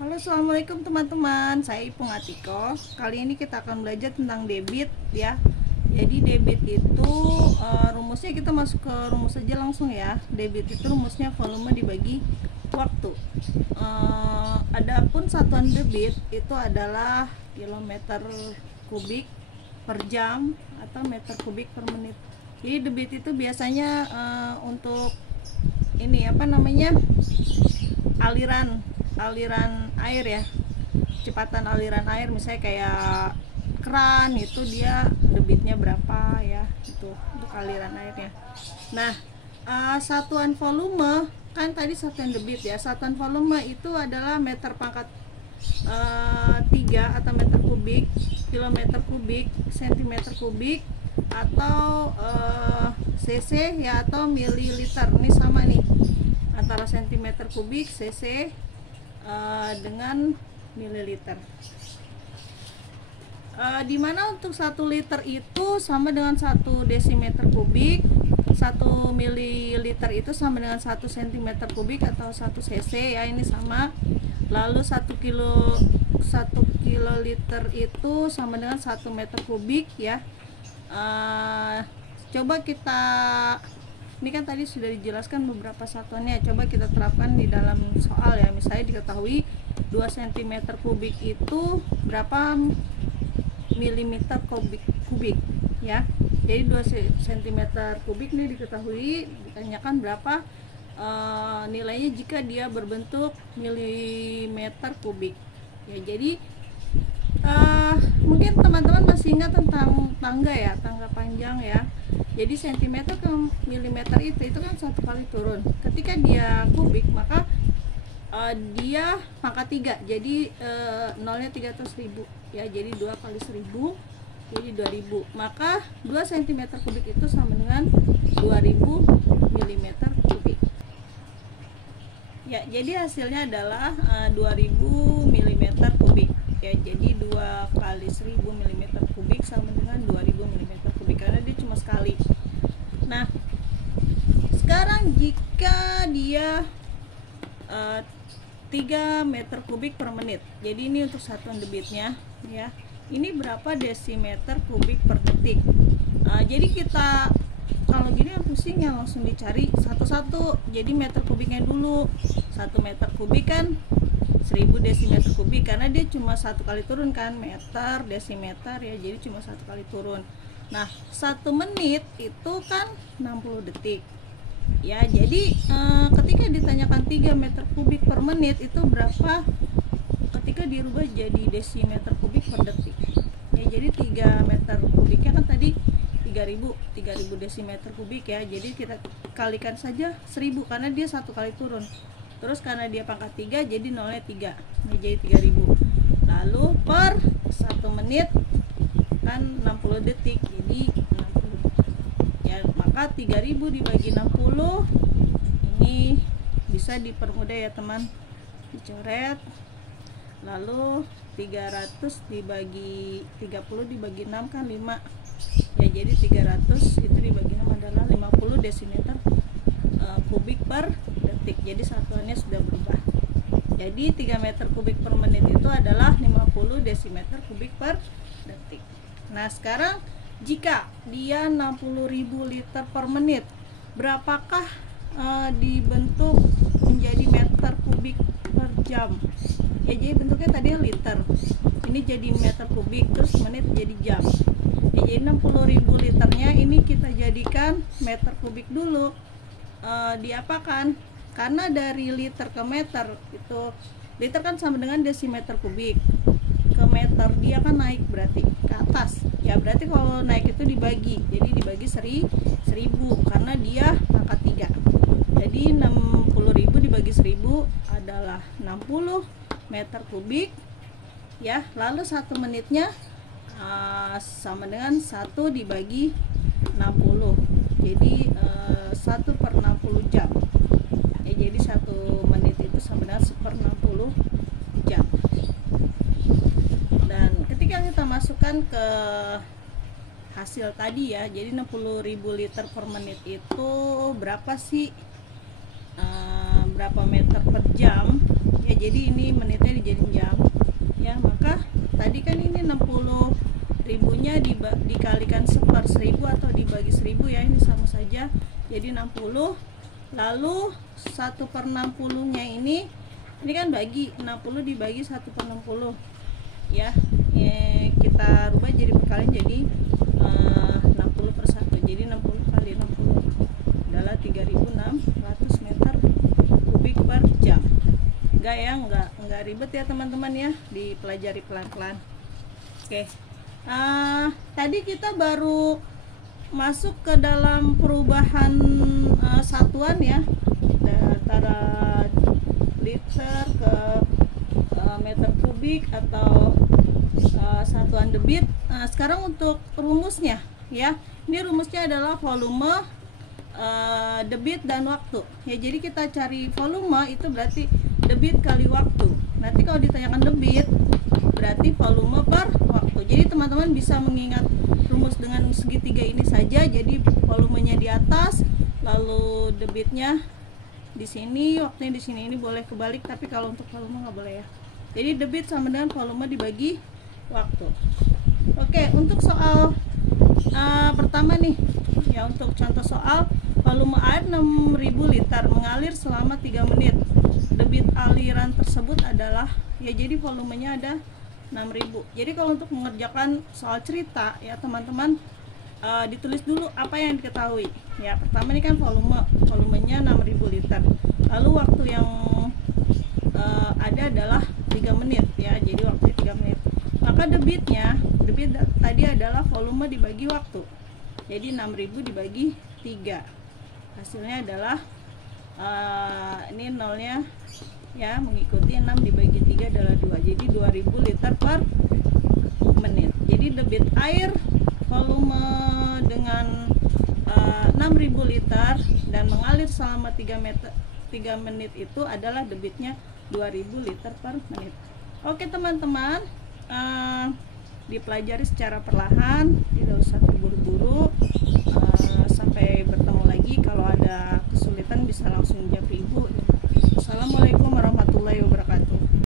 Halo, assalamualaikum teman-teman. Saya Ipung Atiko. Kali ini kita akan belajar tentang debit ya. Jadi debit itu rumusnya kita masuk ke rumus saja langsung ya. Debit itu rumusnya volume dibagi waktu. Adapun satuan debit itu adalah kilometer kubik per jam atau meter kubik per menit. Jadi debit itu biasanya untuk ini aliran air ya, kecepatan aliran air, misalnya kayak keran itu dia debitnya berapa ya, itu untuk aliran airnya. Nah, satuan volume kan tadi satuan debit ya, satuan volume itu adalah meter pangkat 3 atau meter kubik, kilometer kubik, sentimeter kubik, atau cc ya, atau mililiter. Ini sama nih antara sentimeter kubik cc dengan mililiter. Dimana untuk 1 liter itu sama dengan 1 desimeter kubik, 1 mililiter itu sama dengan 1 cm kubik atau 1 cc ya, ini sama. Lalu 1 kiloliter itu sama dengan 1 meter kubik ya. Coba kita, ini kan tadi sudah dijelaskan beberapa satuannya, coba kita terapkan di dalam soal ya. Misalnya diketahui 2 cm kubik itu berapa milimeter kubik ya. Jadi 2 cm kubik ini diketahui, ditanyakan berapa nilainya jika dia berbentuk milimeter kubik ya. Jadi mungkin teman-teman masih ingat tentang tangga ya, tangga panjang ya. Jadi sentimeter ke milimeter itu kan 1 kali turun. Ketika dia kubik maka dia pangkat 3, jadi nolnya 300 ribu ya, jadi 2 kali 1000 jadi 2000. Maka 2 cm kubik itu sama dengan 2000 mm kubik ya. Jadi hasilnya adalah 2000 mm kubik ya. Jadi 2 kali 1000 mm kubik sama dengan 2000 mm kubik karena dia cuma sekali. Nah, sekarang jika dia 3 meter kubik per menit, jadi ini untuk satuan debitnya ya, ini berapa desimeter kubik per detik. Jadi kita kalau gini pusing ya, langsung dicari satu-satu. Jadi meter kubiknya dulu, 1 meter kubik kan 1000 desimeter kubik, karena dia cuma 1 kali turun kan, meter desimeter ya, jadi cuma 1 kali turun. Nah, 1 menit itu kan 60 detik ya. Jadi ketika ditanyakan 3 meter kubik per menit itu berapa ketika dirubah jadi desimeter kubik per detik ya. Jadi 3 meter kubiknya kan tadi 3000 desimeter kubik ya. Jadi kita kalikan saja 1000 karena dia 1 kali turun. Terus karena dia pangkat 3 jadi nolnya 3 ya, jadi 3000. Lalu per 1 menit kan 60 detik, jadi 60 ya. Maka 3000 dibagi 60 ini bisa dipermudah ya teman, dicoret. Lalu 300 dibagi 30 dibagi 6 kan 5 ya, jadi 300 itu dibagi 6 adalah 50 desimeter kubik per detik. Jadi satuannya sudah berubah. Jadi 3 meter kubik per menit itu adalah 50 desimeter kubik per detik. Nah, sekarang jika dia 60.000 liter per menit, berapakah dibentuk menjadi meter kubik per jam ya. Jadi bentuknya tadi liter, ini jadi meter kubik, terus menit jadi jam ya. Jadi 60.000 liternya ini kita jadikan meter kubik dulu. Diapakan? Karena dari liter ke meter itu, liter kan sama dengan desimeter kubik, ke meter dia kan naik berarti ke atas ya. Berarti kalau naik itu dibagi, jadi dibagi 1000 karena dia pangkat 3. Jadi 60.000 dibagi 1000 adalah 60 meter kubik ya. Lalu 1 menitnya sama dengan 1 dibagi 60, jadi 1 per 60 jam ya. Jadi 1 menit itu sama dengan 1 per 60 jam. Dan ketika kita masukkan ke hasil tadi ya, jadi 60.000 liter per menit itu berapa sih, berapa meter per jam ya. Jadi ini menitnya jadi jam ya. Maka tadi kan ini 60 ribunya dikalikan per 1000 atau dibagi 1000 ya, ini sama saja jadi 60. Lalu 1/60 nya ini kan bagi 60 dibagi 1/60 ya, kita rubah jadi perkalian jadi 60/1, jadi 60 kali 60 adalah 3600 meter kubik per jam. Enggak ya, enggak ribet ya teman-teman ya, dipelajari pelan-pelan. Oke. Tadi kita baru masuk ke dalam perubahan satuan ya, antara liter ke meter kubik atau satuan debit. Sekarang untuk rumusnya ya, ini rumusnya adalah volume, debit dan waktu ya. Jadi kita cari volume itu berarti debit kali waktu. Nanti kalau ditanyakan debit berarti volume per waktu. Jadi teman-teman bisa mengingat rumus dengan segitiga ini saja. Jadi volumenya di atas, lalu debitnya di sini, waktunya di sini. Ini boleh kebalik, tapi kalau untuk volume nggak boleh ya. Jadi debit sama dengan volume dibagi waktu. Oke, untuk soal pertama nih ya, untuk contoh soal volume air 6000 liter mengalir selama 3 menit. Debit aliran tersebut adalah ya, jadi volumenya ada 6000. Jadi kalau untuk mengerjakan soal cerita ya teman-teman, ditulis dulu apa yang diketahui ya. Pertama ini kan volumenya 6000 liter, lalu waktu yang ada adalah 3 menit ya, jadi waktunya 3 menit. Maka debit tadi adalah volume dibagi waktu, jadi 6000 dibagi 3, hasilnya adalah ini nolnya ya, mengikuti 6 dibagi 3 adalah 2, jadi 2000 liter per menit. Jadi debit air volume dengan 6000 liter dan mengalir selama 3 menit itu adalah debitnya 2000 liter per menit. Oke teman-teman, dipelajari secara perlahan, tidak usah terburu-buru.